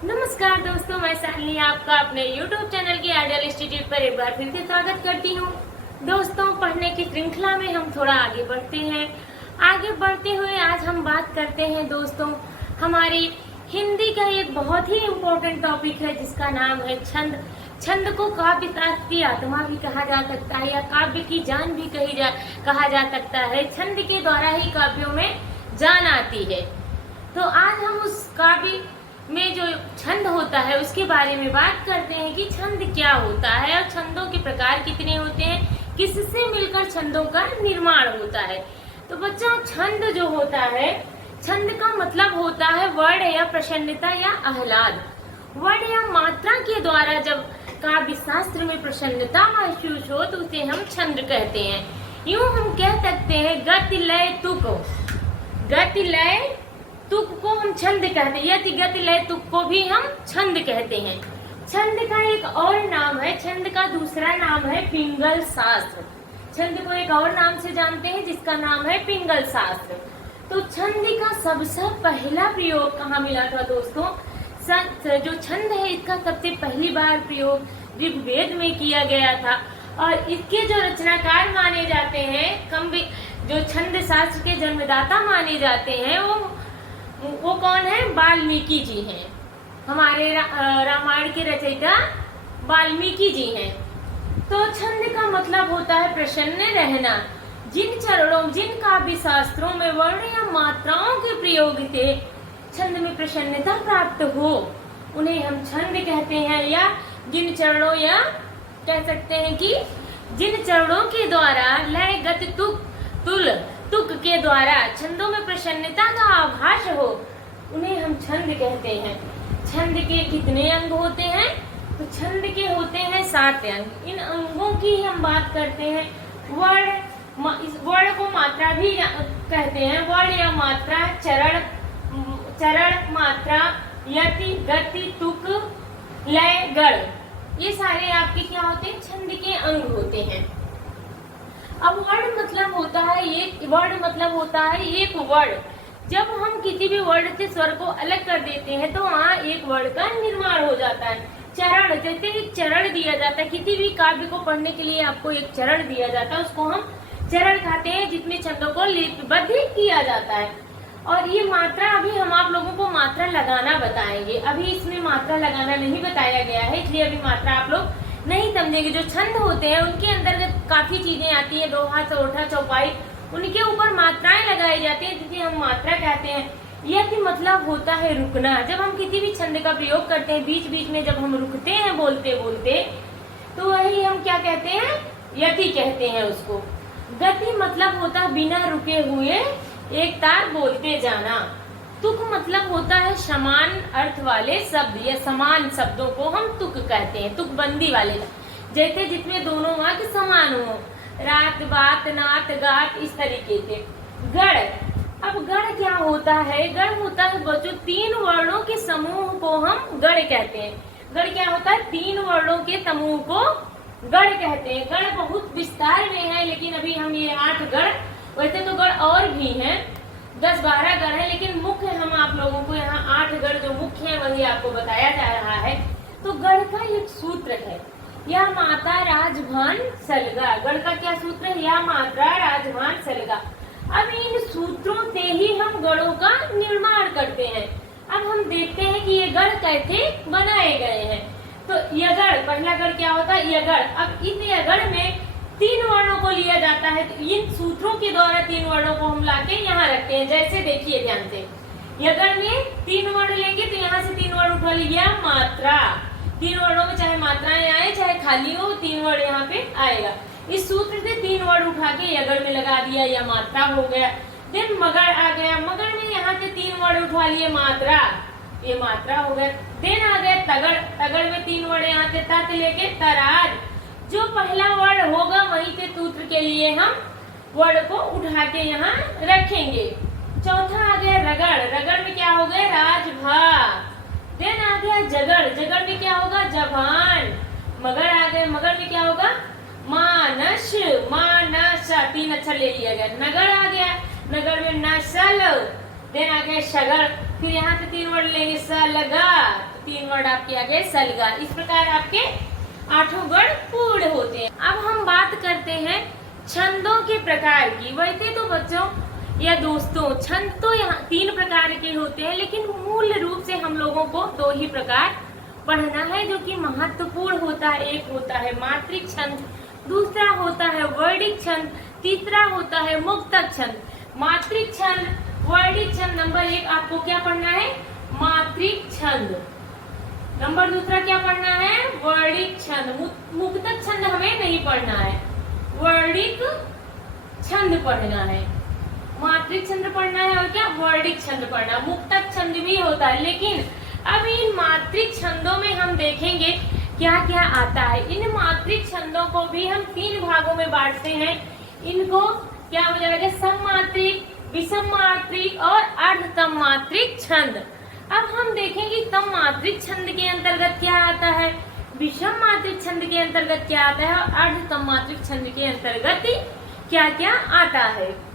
नमस्कार दोस्तों, मैं शालिनी आपका अपने YouTube चैनल की आइडियल इंस्टीट्यूट पर एक बार फिर से स्वागत करती हूँ। दोस्तों, पढ़ने की श्रृंखला में हम थोड़ा आगे बढ़ते हैं। आगे बढ़ते हुए आज हम बात करते हैं दोस्तों, हमारी हिंदी का एक बहुत ही इम्पोर्टेंट टॉपिक है जिसका नाम है छंद। छंद को काव्य शास्त्र की आत्मा भी कहा जा सकता है या काव्य की जान भी कहा जा सकता है। छंद के द्वारा ही काव्यों में जान आती है। तो आज हम उस काव्य में जो छंद होता है उसके बारे में बात करते हैं कि छंद क्या होता है और छंदों के प्रकार कितने होते हैं, किससे मिलकर छंदों का निर्माण होता है। तो बच्चों, छंद जो होता है, छंद का मतलब होता है वर्ण या प्रसन्नता या आह्लाद। वर्ण या मात्रा के द्वारा जब काव्य शास्त्र में प्रसन्नता महसूस हो तो उसे हम छंद कहते हैं। यूं हम कह सकते हैं गति लय तुक। गति लय तुक को हम छंद कहते हैं, यदि गति लय तुक को भी हम छंद कहते हैं। छंद का एक और नाम है, छंद का दूसरा नाम है पिंगल शास्त्र। छंद को एक और नाम से जानते हैं जिसका नाम है पिंगल शास्त्र। तो छंद का सबसे पहला प्रयोग कहाँ मिला था दोस्तों? जो छंद है इसका सबसे पहली बार प्रयोग ऋग्वेद में किया गया था और इसके जो रचनाकार माने जाते हैं, जो छंद शास्त्र के जन्मदाता माने जाते हैं, वो कौन है? वाल्मीकि जी हैं। हमारे रामायण के रचयिता वाल्मीकि जी हैं। तो छंद का मतलब होता है प्रसन्न रहना। जिन काव्य शास्त्रों में वर्ण या मात्राओं के प्रयोग से छंद में प्रसन्नता प्राप्त हो उन्हें हम छंद कहते हैं। या जिन चरणों, या कह सकते हैं कि जिन चरणों के द्वारा लय गति तुक के द्वारा छंदों में प्रसन्नता का आभास हो उन्हें हम छंद कहते हैं। छंद के कितने अंग होते हैं? तो छंद के होते हैं 7 अंग। इन अंगों की हम बात करते हैं। वर्ण को मात्रा भी कहते हैं। वर्ण या मात्रा, चरण मात्रा, यति, गति, तुक, लय, गढ़, ये सारे आपके क्या होते हैं? छंद के अंग होते हैं। अब वर्ण मतलब होता है एक वर्ण। जब हम किसी भी वर्ण से स्वर को अलग कर देते हैं तो वहाँ एक वर्ण का निर्माण हो जाता है। चरण, जैसे एक चरण दिया जाता है, किसी भी काव्य को पढ़ने के लिए आपको एक चरण दिया जाता है, उसको हम चरण कहते हैं, जिसमें छंदों को लिपिबद्ध किया जाता है। और ये मात्रा, अभी हम आप लोगों को मात्रा लगाना बताएंगे। अभी इसमें मात्रा लगाना नहीं बताया गया है, इसलिए अभी मात्रा आप लोग नहीं समझेंगे। जो छंद होते हैं उनके अंतर्गत काफी चीजें आती है, दोहा, चौठा, चौपाई, उनके ऊपर मात्राएं लगाई जाती है, जिसे हम मात्रा कहते हैं। यति मतलब होता है रुकना। जब हम किसी भी छंद का प्रयोग करते हैं, बीच बीच में जब हम रुकते हैं बोलते बोलते, तो वही हम क्या कहते हैं? यति कहते हैं उसको। गति मतलब होता है बिना रुके हुए एक तार बोलते जाना। तुक मतलब होता है समान अर्थ वाले शब्द या समान शब्दों को हम तुक कहते हैं। तुकबंदी वाले, जैसे जिसमें दोनों वाक्य समान हो, रात, बात, नात, गात, इस तरीके से। गढ़, अब गढ़ क्या होता है? गढ़ होता है बच्चों 3 वर्णों के समूह को हम गढ़ कहते हैं। गढ़ क्या होता है? 3 वर्णों के समूह को गढ़ कहते हैं। गढ़ बहुत विस्तार में है, लेकिन अभी हम ये 8 गढ़, वैसे तो गढ़ और भी हैं, 10-12 गढ़ है, लेकिन मुख्य हम आप लोगों को यहाँ 8 गढ़ जो मुख्य है वही आपको बताया जा रहा है। तो गढ़ का एक सूत्र है, या माता राजभान सलगा। गढ़ का क्या सूत्र है? या मात्रा राजभान सलगा। अब इन सूत्रों से ही हम गढ़ों का निर्माण करते हैं। अब हम देखते हैं कि ये गढ़ कैसे बनाए गए हैं। तो यगढ़, पहला गढ़ क्या होता है? यगढ़। अब इस यगढ़ में 3 वर्णों को लिया जाता है, तो इन सूत्रों के द्वारा 3 वर्णों को हम लाके यहाँ रखते हैं। जैसे देखिए ध्यान से, यगढ़ में 3 वर्ण लेंगे तो यहाँ से 3 वर्ण उठा लिया, मात्रा। 3 वर्णों में चाहे मात्राएं आए चाहे खाली हो, 3 वर्ण यहाँ पे आएगा। इस सूत्र से 3 वर्ण उठा के यगढ़ में लगा दिया, या मात्रा हो गया। देन मगढ़ आ गया, मगढ़ में यहाँ से 3 वर्ण उठा लिए, मात्रा, ये मात्रा हो गया। देन आ गया तगड़, तगड़ में 3 वर्ण यहाँ से तत् लेके तराज। जो पहला वर्ण होगा वहीं से सूत्र के लिए हम वर्ण को उठा के यहाँ रखेंगे। चौथा आ गया रगड़, रगड़ में क्या हो गया? राजभा। देन आ गया जगड़, जगड़ में क्या होगा? जबान। मगड़ आ गया, मगड़ में क्या होगा? मानस, मानस, 3 अक्षर ले लिया गया। नगड़ आ गया, नगड़ में नसल। देन आ गया शगड़, फिर यहाँ से 3 वर्ड लेंगे, स लगा, 3 वर्ड आपके आ गए सलगा। इस प्रकार आपके 8 गण पूर्ण होते हैं। अब हम बात करते हैं छंदों के प्रकार की। वैसे तो बच्चों या दोस्तों छंद तो यहाँ 3 प्रकार के होते हैं, लेकिन मूल रूप से हम लोगों को 2 ही प्रकार पढ़ना है जो कि महत्वपूर्ण होता है। एक होता है मात्रिक छंद, दूसरा होता है वर्णिक छंद, तीसरा होता है मुक्तक छंद। मात्रिक छंद, वर्णिक छंद, नंबर 1 आपको क्या पढ़ना है? मात्रिक छंद। नंबर दूसरा क्या पढ़ना है? वर्णिक छंद। मुक्तक छंद हमें नहीं पढ़ना है, वर्णिक छंद पढ़ना है। मात्रिक छंद पढ़ना है और क्या वर्णिक छंद पढ़ना। मुक्तक छंद भी होता है, लेकिन अब इन मात्रिक छंदों में हम देखेंगे क्या क्या आता है। इन मात्रिक छंदों को भी हम 3 भागों में बांटते हैं। इनको क्या हो जाएगा? सममात्रिक, विषम मात्रिक और अर्धतम मात्रिक छंद। अब हम देखेंगे तम मात्रिक छंद के अंतर्गत क्या आता है, विषम मात्रिक छंद के अंतर्गत क्या आता है और अर्धतम मात्रिक छंद के अंतर्गत क्या क्या आता है।